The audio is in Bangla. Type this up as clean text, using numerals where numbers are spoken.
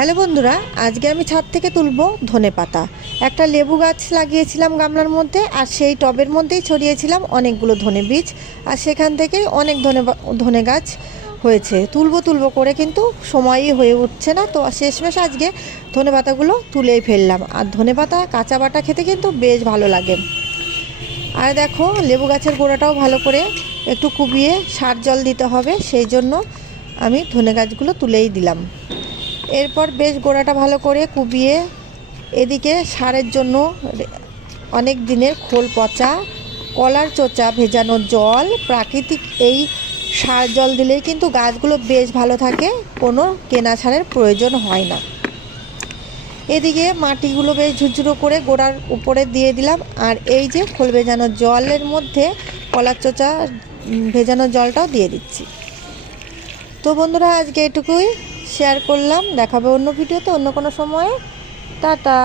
হ্যালো বন্ধুরা, আজকে আমি ছাদ থেকে তুলবো ধনেপাতা। একটা লেবু গাছ লাগিয়েছিলাম গামলার মধ্যে, আর সেই টবের মধ্যেই ছড়িয়েছিলাম অনেকগুলো ধনে বীজ, আর সেখান থেকেই অনেক ধনে গাছ হয়েছে। তুলবো করে কিন্তু সময়ই হয়ে উঠছে না, তো শেষমেশ আজকে ধনেপাতাগুলো তুলেই ফেললাম। আর ধনেপাতা কাঁচা বাটা খেতে কিন্তু বেশ ভালো লাগে। আর দেখো, লেবু গাছের গোড়াটাও ভালো করে একটু কুবিয়ে সার জল দিতে হবে, সেই জন্য আমি ধনে গাছগুলো তুলেই দিলাম। এরপর বেশ গোড়াটা ভালো করে কুবিয়ে এদিকে সারের জন্য অনেক দিনের খোল পচা, কলার চোচা ভেজানো জল, প্রাকৃতিক এই সার জল দিলেই কিন্তু গাছগুলো বেশ ভালো থাকে, কোনো কেনা সারের প্রয়োজন হয় না। এদিকে মাটিগুলো বেশ ঝুরঝুরো করে গোড়ার উপরে দিয়ে দিলাম, আর এই যে খোল ভেজানো জলের মধ্যে কলার চোচা ভেজানো জলটাও দিয়ে দিচ্ছি। তো বন্ধুরা, আজকে এটুকুই শেয়ার করলাম। দেখাবে অন্য ভিডিওতে অন্য কোনো সময়ে। টাটা।